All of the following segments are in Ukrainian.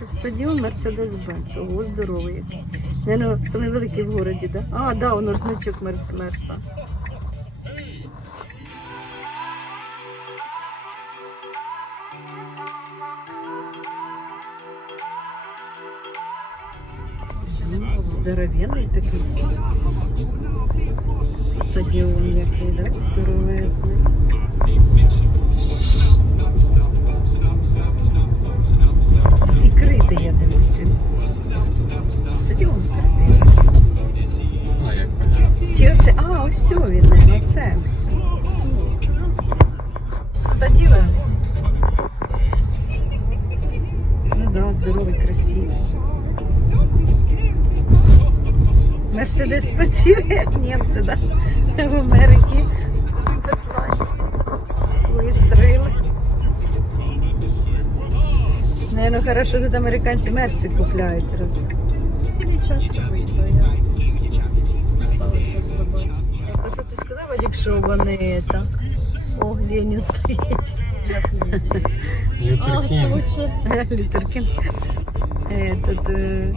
бачив стадіон Мерседес-Бенц. Ого, здоровий. який. Наверно, самий великий в городі, да? А, да, воно ж значок Мерс Мерса. Здоровенний такий. Стадіон який, да? Здоровезний. І я дивлюся. Стадіон критий. А як. Чи оце? А, ось він, наверно, це все. Стадіон. Ну да, здоровий, красивий. Мерседес спацює німці, да? В Америці. Наверно, хорошо тут американці мерси купляють раз. Или часто вийде, я стала просто бачити. А це ти сказав, Вадик, що вони так? О, Ленін стоїть. Літеркін. Этот, е,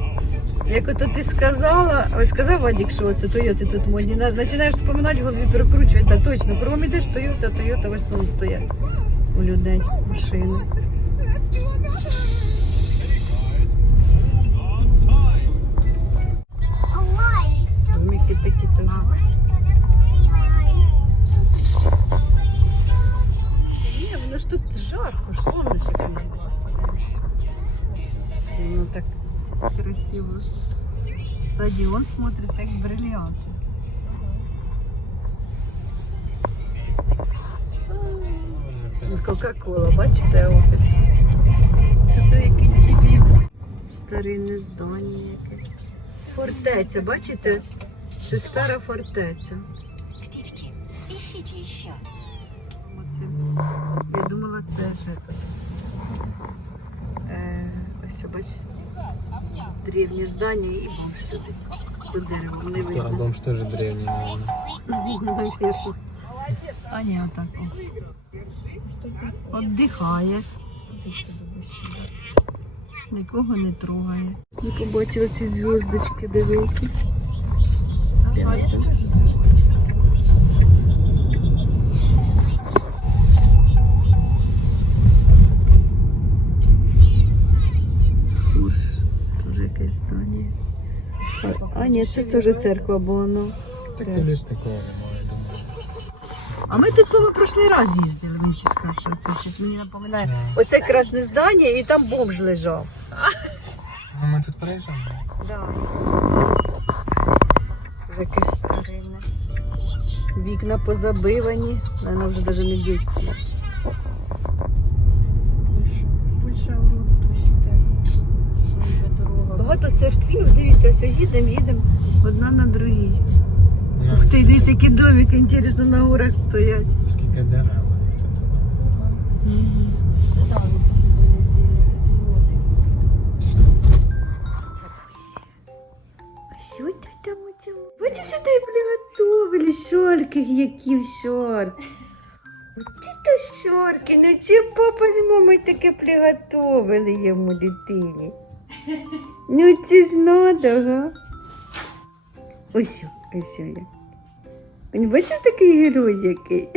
як ото ти сказала, ось сказав Вадик, що це Тойоти тут модні. Починаєш вспоминати, в голові перекручувати, та точно. Кругом ідеш Тойота, Тойота, ось там стоять у людей машини. Такі теж. Ні, воно ж тут жарко, ж помниш, як. Все воно так красиво. Стадіон смотриться як бриллиант. Кока-кола, бачите, офіс. Це то якийсь дебіл. Старинне здання якесь. Фортеця, бачите? Це стара фортеця. Птички, пишите еще. Оце. Я думала, це ж этот. Е, ось бач. Древнє здання і бомж сидить. За деревом не видно. бомж тоже древний, наверное. Наверно. А ні, отак. Отдихає. Нікого не трогає. Не побачила ці зв'язочки, дивіться. Фурс, теж якесь здання. А, а ні, це теж церква, бо воно. Так то лишь такого немає, думаю. А ми тут по прошлий раз їздили, мені чи сказати, це щось мені напоминає. Оце красне здання і там бомж лежав. Ну ми тут проїжджаємо. Да. Якесь старинне. Вікна позабивані, вона вже навіть не дійсно. Багато церквів, дивіться, ось їдемо, їдемо одна на другій. Ух ти, дивіться, які домики, інтересно, на горах стоять. Скільки дерев тут. Що ти там цьому? Бачиш, що ти приготовили шорки, які в шорк. От це шорки, ну це папа з мамою таке приготовили йому дитині. Ну це ж надо, га? Ось, ось я. Він бачив такий герой який?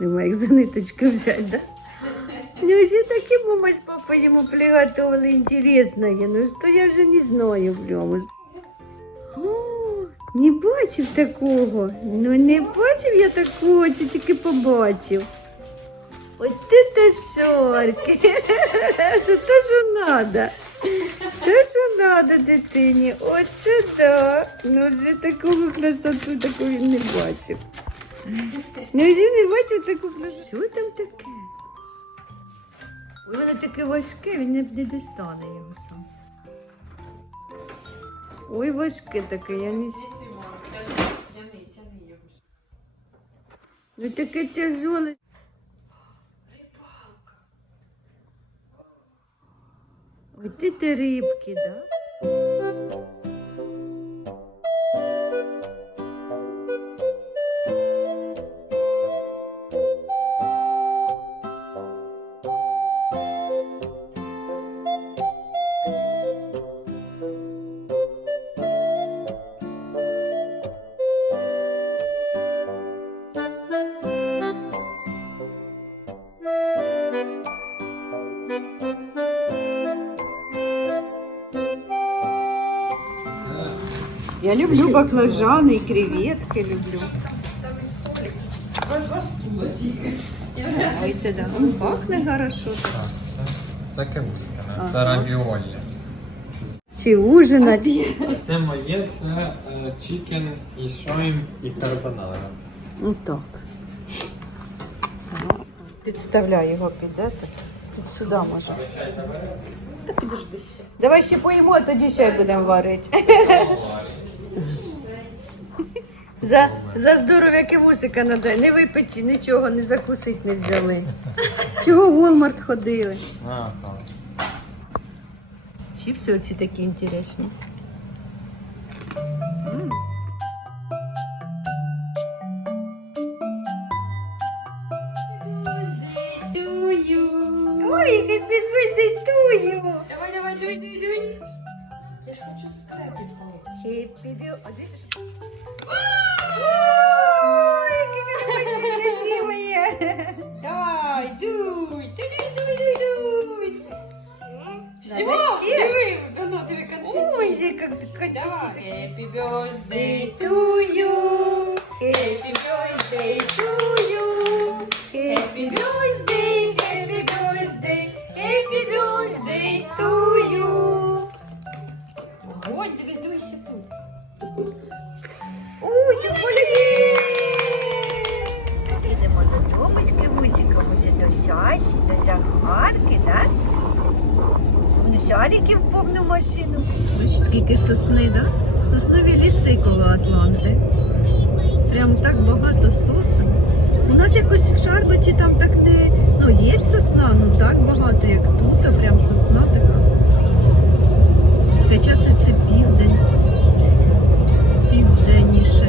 Нема як за ниточку взяти, да? Ну, вже таке мама з папою йому приготовили інтересне. Ну, що я вже не знаю прямо. О, не бачив такого. Ну, не бачив я такого, це тільки побачив. От це шорки. Це те, що надо. Те, що надо дитині. Оце да. Ну, вже такого красоту такого він не бачив. Ну, вже не бачив таку красоту. Що там таке? Ой, воно таке важке, він не, не достане його сам. Ой, важке таке, я не... Ну таке тяжеле. ти рибки, так? да? Я люблю баклажани і креветки люблю. Ой, це да. М, Пахне хорошо. Так, це, це кавуська, Ага. це равіолі. Чи ужинати? Це моє, це е, чікен і шойм і карбонара. Ну так. Підставляй його під это. Під сюди може. Та підожди. Давай ще поїмо, а тоді чай будемо варити. За, за здоров'я кивусика надо. Не випити нічого, не закусити не взяли. Чого в Walmart ходили? Ага. Чіпси оці такі інтересні. М. Ой, який підвищий тую! Давай, давай, дуй, дуй, дуй. Я ж хочу з це підходити. Happy birthday. А дивіться, що... Ой, які ви красиві! Давай, дуй, дуй, дуй, дуй, дуй, дуй. Всього, Надо ще? диви, воно диви конфеті. Ой, як така Давай. Happy birthday to to you. Огонь, дивись, дивися тут. Ой, ти Їдемо до Томочки, Мусіка, Мусі до Сясі, до Захарки, так? Вони сяліки в повну машину. Ось скільки сосни, так? Соснові ліси коло Атланти. Прям так багато сосен. У нас якось в Шарлоті там так не. Ну, є сосна, ну так багато, як тут, а прям сосна така. Хоча це південь південніше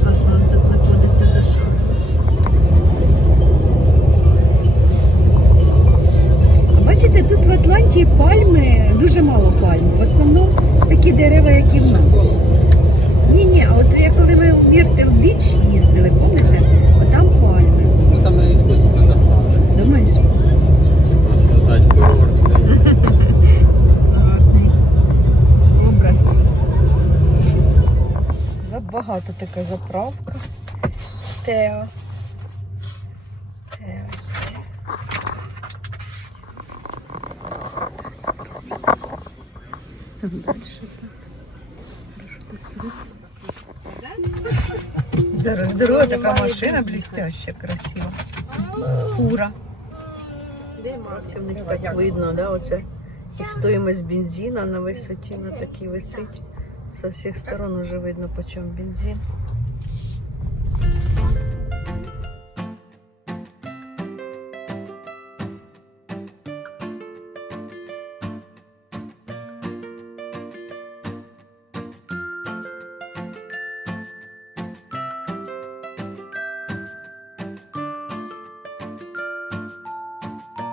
Атланта знаходиться за. А Бачите, тут в Атланті пальми, дуже мало пальм. В основному такі дерева, як і в нас. Ні, ні, а от я коли ми в Міртл Біч їздили, пам'ятаєте? Отам пальми. Ну там на іскусство насади. Думаєш? Просто дать курорт. Забагато така заправка. Тео. Тео. Там далі так. Так. Зараз здорова така машина блістяща, красива. Фура. Так видно, да, оце і стоїмость бензина на висоті на такій висить. З всіх сторон уже видно, по чому бензин.